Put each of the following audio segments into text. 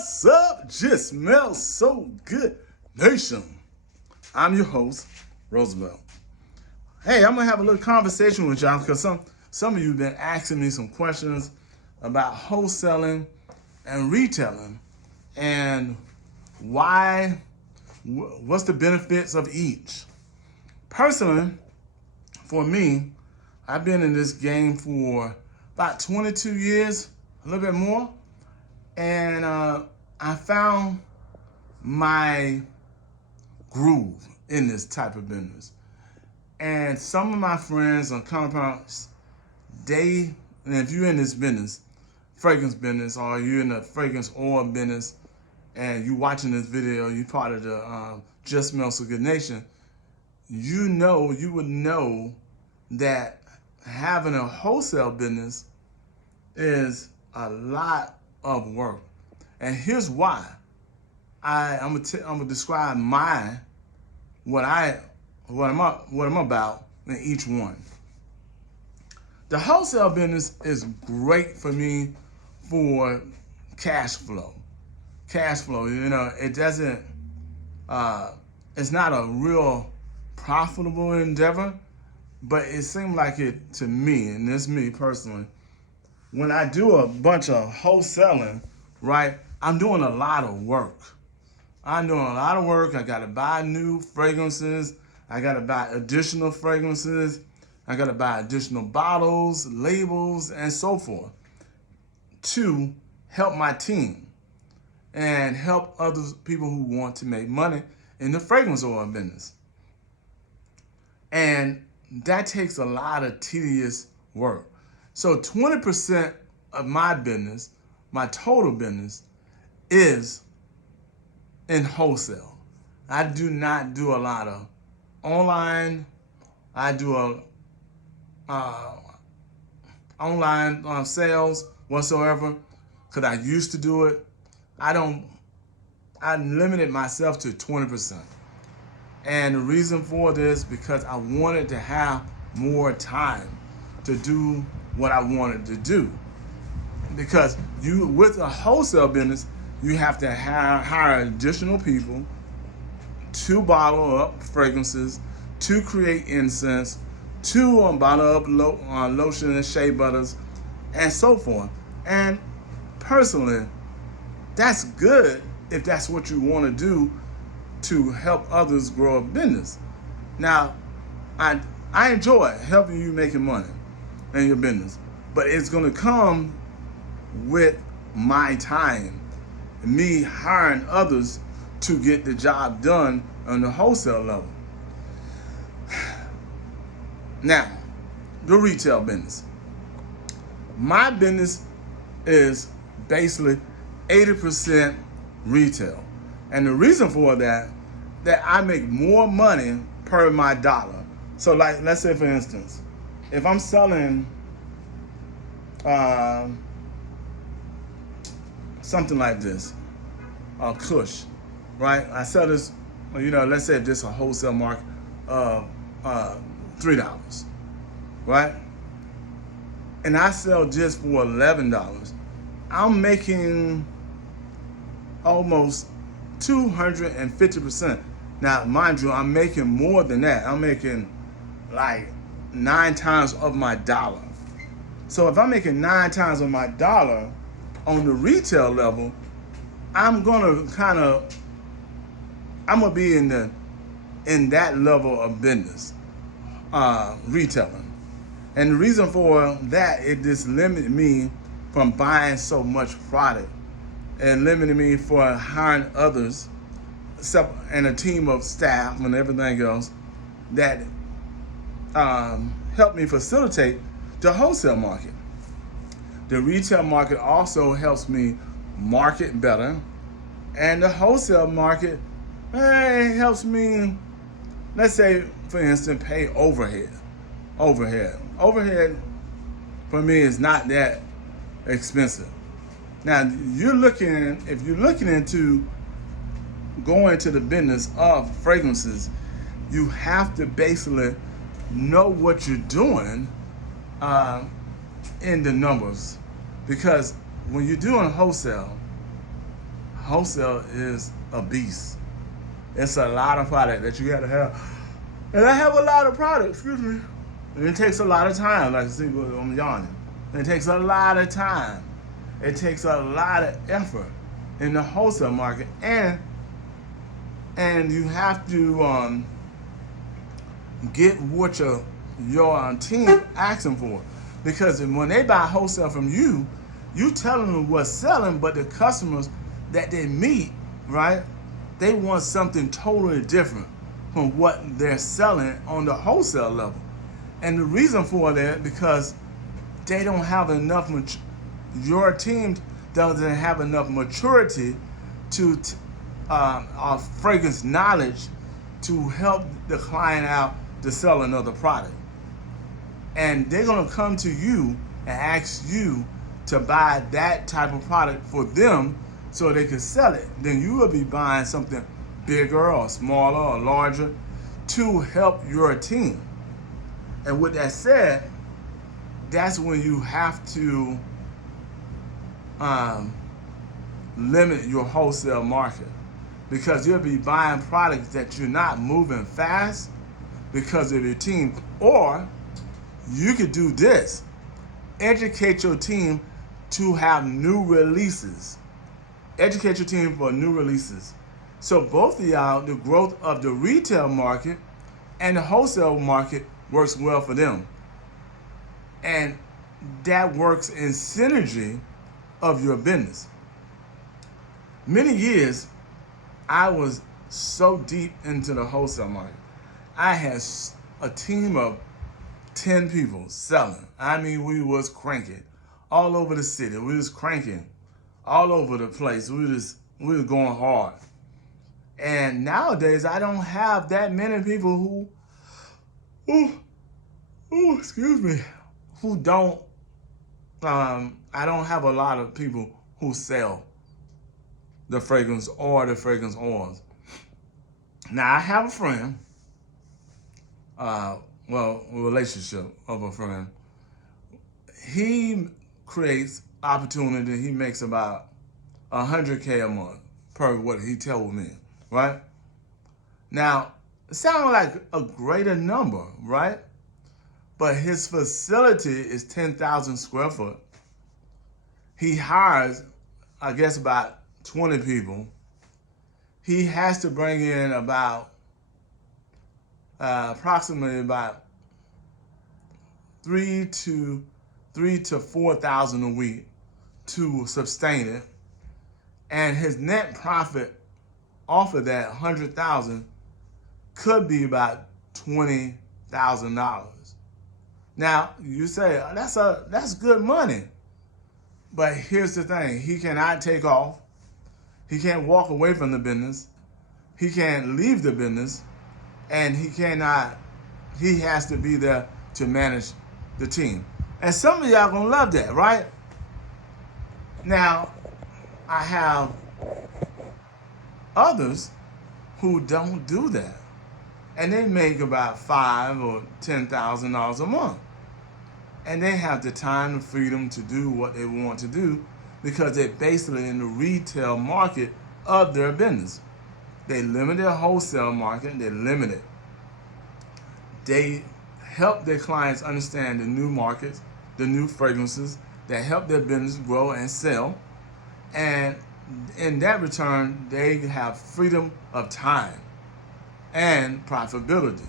What's up? Just smells so good, nation. I'm your host, Roosevelt. Hey, I'm gonna have a little conversation with y'all because some of you have been asking me some questions about wholesaling and retailing and what's the benefits of each. Personally, for me, I've been in this game for about 22 years, a little bit more. And I found my groove in this type of business. And some of my friends and counterparts, and if you're in this business, fragrance business, or you're in the fragrance oil business, and you watching this video, you're part of the Just Smells So Good Nation, you would know that having a wholesale business is a lot of work. And here's why. I'm gonna describe what I'm about in each one. The wholesale business is great for me for cash flow. Cash flow, it doesn't it's not a real profitable endeavor, but it seemed like it to me, and this is me personally. When I do a bunch of wholesaling, right, I'm doing a lot of work. I got to buy new fragrances. I got to buy additional fragrances. I got to buy additional bottles, labels, and so forth to help my team and help other people who want to make money in the fragrance oil business. And that takes a lot of tedious work. So 20% of my business, my total business, is in wholesale. I do not do a lot of online. I do online sales whatsoever because I used to do it. I limited myself to 20%. And the reason for this, because I wanted to have more time to do what I wanted to do. Because with a wholesale business, you have to hire additional people to bottle up fragrances, to create incense, to bottle up lotion and shea butters, and so forth. And personally, that's good if that's what you want to do to help others grow a business. Now, I enjoy helping you making money in your business, but it's going to come with my time, me hiring others to get the job done on the wholesale level. Now, the retail business. My business is basically 80% retail. And the reason for that I make more money per my dollar. So like, let's say for instance, if I'm selling something like this, Kush, right? I sell this, let's say if this is a wholesale market of $3, right? And I sell just for $11. I'm making almost 250%. Now, mind you, I'm making more than that. I'm making like 9 times of my dollar. So if I'm making 9 times of my dollar on the retail level, I'm gonna be in that level of business, retailing. And the reason for that, it just limited me from buying so much product and limited me for hiring others and a team of staff and everything else that helped me facilitate the wholesale market. The retail market also helps me market better, and the wholesale market helps me, let's say, for instance, pay overhead. Overhead for me is not that expensive. Now, if you're looking into going to the business of fragrances, you have to basically know what you're doing in the numbers. Because when you're doing wholesale, wholesale is a beast. It's a lot of product that you got to have. And I have a lot of products, excuse me. And it takes a lot of time, like I see, I'm yawning. It takes a lot of time. It takes a lot of effort in the wholesale market. And you have to get what your team asking for. Because when they buy wholesale from you, you telling them what's selling, but the customers that they meet, right, they want something totally different from what they're selling on the wholesale level. And the reason for that, because they don't have enough, your team doesn't have enough maturity to fragrance knowledge to help the client out to sell another product. And they're gonna come to you and ask you to buy that type of product for them so they can sell it. Then you will be buying something bigger or smaller or larger to help your team. And with that said, that's when you have to limit your wholesale market, because you'll be buying products that you're not moving fast because of your team. Or you could do this: educate your team to have new releases. Educate your team for new releases. So both of y'all, the growth of the retail market and the wholesale market works well for them. And that works in synergy of your business. Many years, I was so deep into the wholesale market. I had a team of 10 people selling. I mean, we was cranking all over the city. We was cranking all over the place. We was going hard. And nowadays, I don't have that many people who don't, I don't have a lot of people who sell the fragrance or the fragrance oils. Now, I have a friend, a relationship of a friend. He creates opportunity. He makes about $100K a month per what he told me, right? Now, it sounds like a greater number, right? But his facility is 10,000 square foot. He hires, I guess, about 20 people. He has to bring in about approximately about three to 4,000 a week to sustain it, and his net profit off of that 100,000 could be about $20,000. Now you say that's good money, but here's the thing: he cannot take off. He can't walk away from the business. He can't leave the business, and he has to be there to manage the team. And some of y'all gonna love that, right? Now, I have others who don't do that, and they make about $5,000 or $10,000 a month, and they have the time and freedom to do what they want to do because they're basically in the retail market of their business. They limit their wholesale market. They limit it. They help their clients understand the new markets, the new fragrances that help their business grow and sell. And in that return, they have freedom of time and profitability.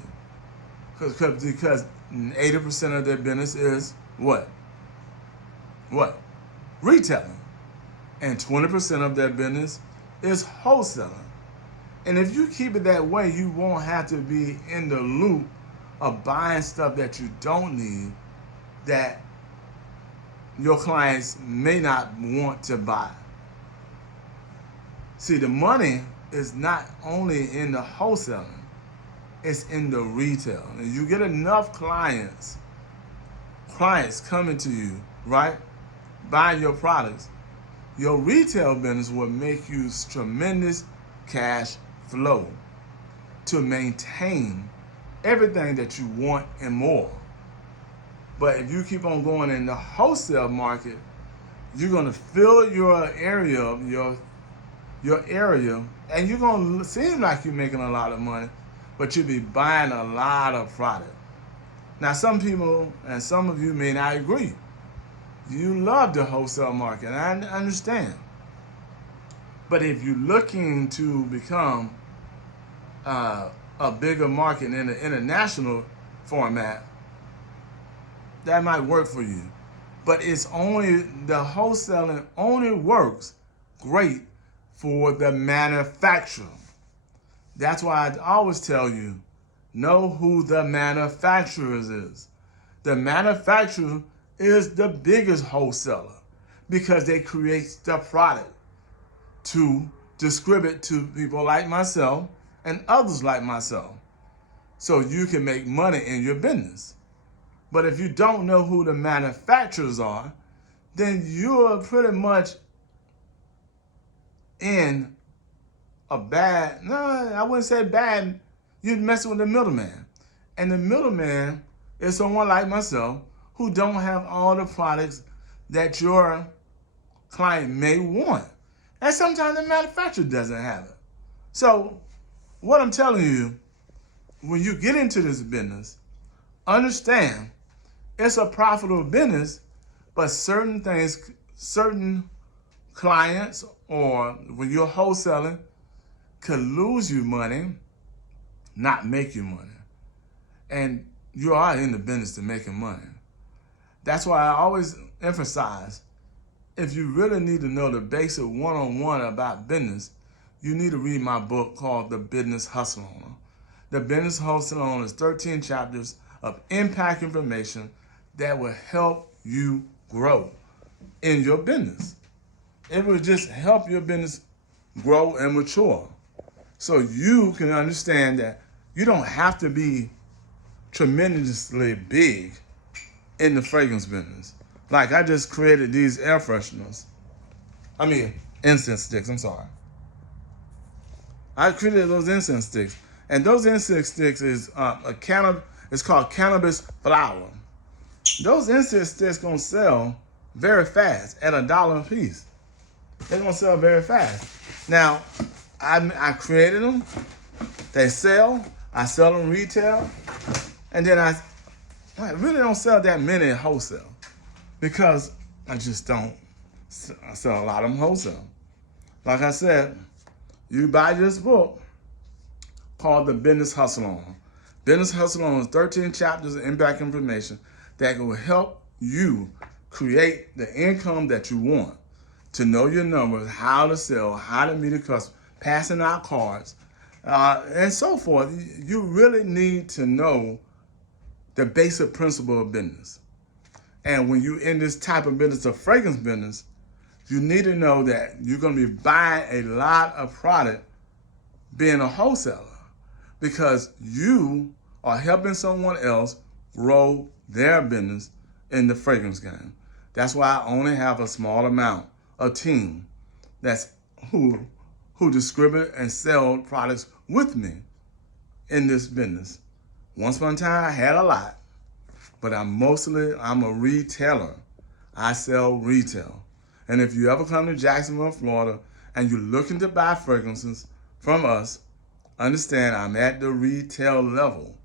Because 80% of their business is what? Retailing. And 20% of their business is wholesaling. And if you keep it that way, you won't have to be in the loop of buying stuff that you don't need, that your clients may not want to buy. See, the money is not only in the wholesaling, it's in the retail. And you get enough clients coming to you, right, buying your products, your retail business will make you tremendous cash flow to maintain everything that you want and more. But if you keep on going in the wholesale market, you're going to fill your area, your area, and you're going to seem like you're making a lot of money, but you'll be buying a lot of product. Now, some people and some of you may not agree. You love the wholesale market, and I understand. But if you're looking to become a bigger market in the international format, that might work for you. But it's only, the wholesaling only works great for the manufacturer. That's why I always tell you, know who the manufacturer is. The manufacturer is the biggest wholesaler because they create the product to distribute to people like myself and others like myself, so you can make money in your business. But if you don't know who the manufacturers are, then you're pretty much in a bad, no, I wouldn't say bad, you're messing with the middleman. And the middleman is someone like myself who don't have all the products that your client may want. And sometimes the manufacturer doesn't have it. So what I'm telling you, when you get into this business, understand it's a profitable business, but certain things, certain clients, or when you're wholesaling, could lose you money, not make you money. And you are in the business to making money. That's why I always emphasize, if you really need to know the basic one-on-one about business, you need to read my book called The Business Hustle Owner. The Business Hustle Owner is 13 chapters of impact information that will help you grow in your business. It will just help your business grow and mature, so you can understand that you don't have to be tremendously big in the fragrance business. Like, I just created these air fresheners. Incense sticks, I'm sorry. I created those incense sticks. And those incense sticks is it's called cannabis flower. Those incense sticks gonna sell very fast at $1 a piece. They're gonna sell very fast. Now, I created them. They sell. I sell them retail, and then I really don't sell that many wholesale because I just don't. I sell a lot of them wholesale. Like I said, you buy this book called The Business Hustle Owner. Business Hustle Owner is 13 chapters of impact information that will help you create the income that you want, to know your numbers, how to sell, how to meet a customer, passing out cards, and so forth. You really need to know the basic principle of business. And when you're in this type of business, a fragrance business, you need to know that you're going to be buying a lot of product being a wholesaler, because you are helping someone else grow their business in the fragrance game. That's why I only have a small amount, a team that's who distribute and sell products with me in this business. Once upon a time, I had a lot, but I'm a retailer. I sell retail. And if you ever come to Jacksonville, Florida, and you're looking to buy fragrances from us, understand I'm at the retail level.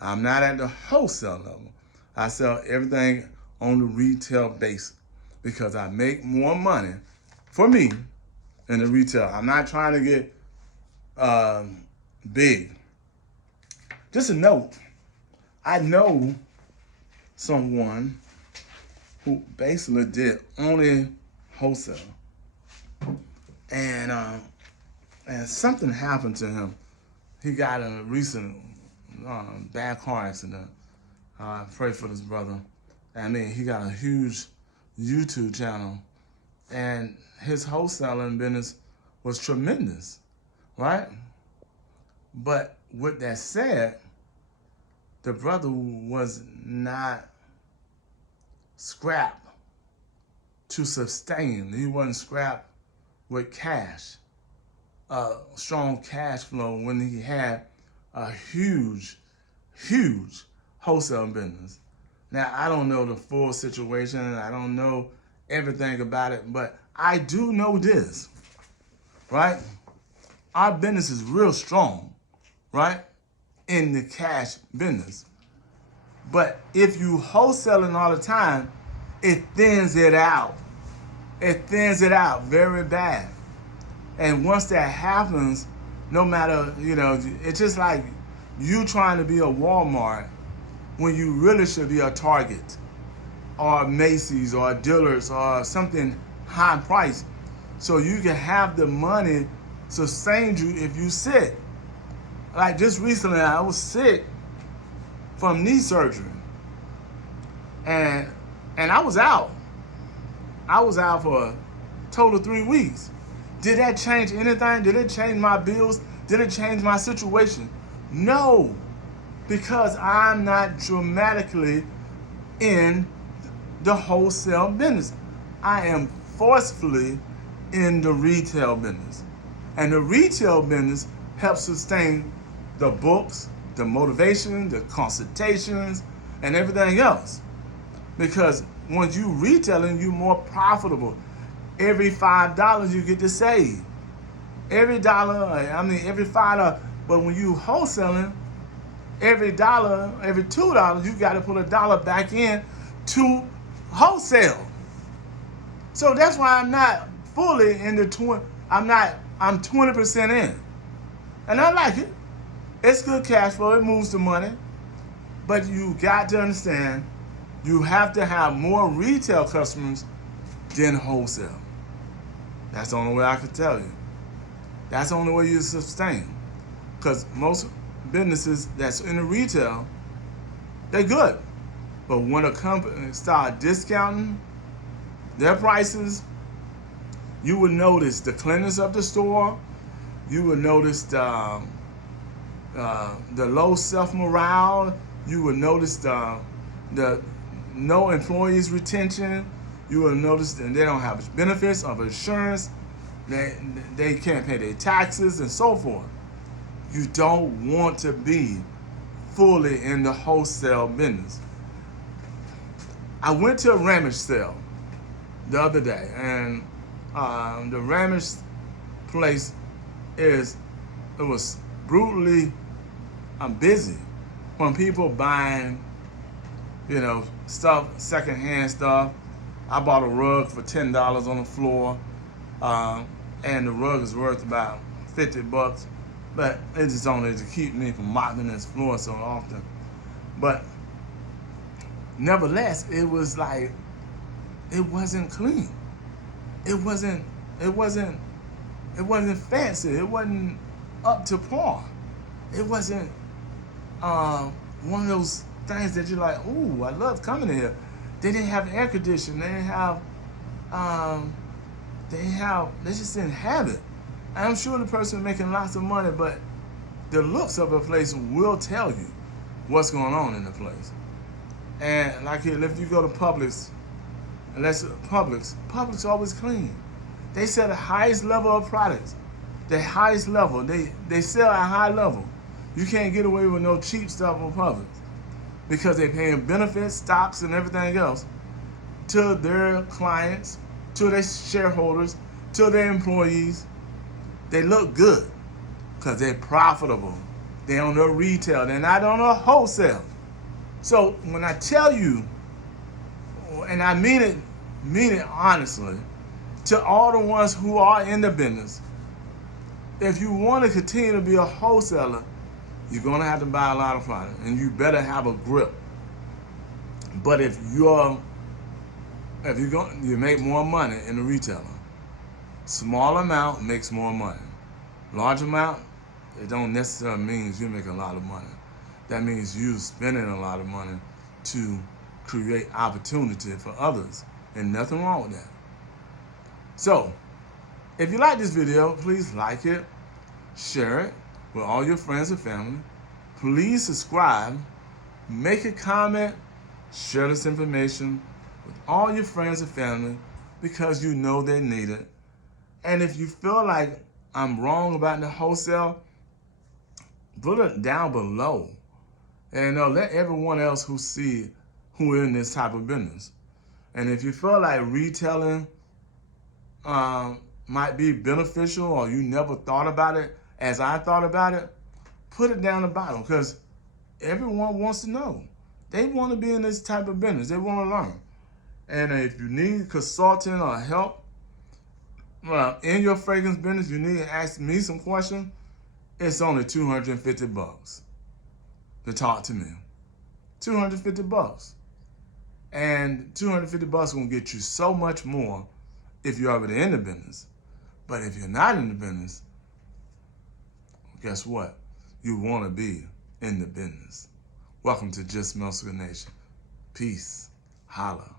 I'm not at the wholesale level. I sell everything on the retail base because I make more money for me in the retail. I'm not trying to get big. Just a note, I know someone who basically did only wholesale, and something happened to him. He got in a recent bad car accident. I pray for this brother. He got a huge YouTube channel, and his wholesaling business was tremendous, right? But with that said, the brother was not scrapped to sustain. He wasn't scrapped with cash, strong cash flow, when he had a huge wholesale business. Now, I don't know the full situation, and I don't know everything about it, but I do know this. right? Our business is real strong, right? In the cash business. But if you wholesaling all the time, it thins it out. It thins it out very bad. And once that happens, no matter, it's just like you trying to be a Walmart when you really should be a Target or Macy's or Dillard's or something high price. So you can have the money sustain you if you sick. Like just recently, I was sick from knee surgery. And I was out. I was out for a total of 3 weeks. Did that change anything? Did it change my bills? Did it change my situation? No, because I'm not dramatically in the wholesale business. I am forcefully in the retail business. And the retail business helps sustain the books, the motivation, the consultations, and everything else. Because once you retailing, you're more profitable. Every $5 you get to save. Every $5. But when you wholesaling, every $2, you got to put $1 back in to wholesale. So that's why I'm not fully in the 20. I'm 20% in. And I like it. It's good cash flow. It moves the money. But you got to understand, you have to have more retail customers than wholesale. That's the only way I could tell you. That's the only way you sustain. Because most businesses that's in the retail, they're good. But when a company start discounting their prices, you will notice the cleanness of the store. You will notice the low self-morale. You will notice the no employees retention. You will notice that they don't have benefits of insurance. They can't pay their taxes and so forth. You don't want to be fully in the wholesale business. I went to a Ramage sale the other day, and the Ramage place was brutally busy from people buying, stuff, secondhand stuff. I bought a rug for $10 on the floor, and the rug is worth about $50. But it's just only to keep me from mopping this floor so often. But nevertheless, it was like, it wasn't clean. It wasn't fancy. It wasn't up to par. It wasn't one of those things that you're like, ooh, I love coming in here. They didn't have air conditioning. They just didn't have it. I'm sure the person is making lots of money, but the looks of a place will tell you what's going on in the place. And like if you go to Publix, Publix always clean. They sell the highest level of products. The highest level. They sell at a high level. You can't get away with no cheap stuff on Publix because they're paying benefits, stocks, and everything else to their clients, to their shareholders, to their employees. They look good because they're profitable. They're on the retail. They're not on the wholesale. So when I tell you, and I mean it honestly, to all the ones who are in the business, if you want to continue to be a wholesaler, you're going to have to buy a lot of product, and you better have a grip. But if you make more money in the retailer. Small amount makes more money. Large amount, it don't necessarily mean you make a lot of money. That means you spending a lot of money to create opportunity for others, and nothing wrong with that. So, if you like this video, please like it, share it with all your friends and family. Please subscribe, make a comment, share this information with all your friends and family because you know they need it. And if you feel like I'm wrong about the wholesale, put it down below. And let everyone else who are in this type of business. And if you feel like retailing might be beneficial or you never thought about it as I thought about it, put it down the bottom because everyone wants to know. They want to be in this type of business. They want to learn. And if you need consulting or help in your fragrance business, you need to ask me some questions. It's only $250 to talk to me. $250. And $250 will get you so much more if you're already in the business. But if you're not in the business, guess what? You want to be in the business. Welcome to Just Muscle Nation. Peace. Holla.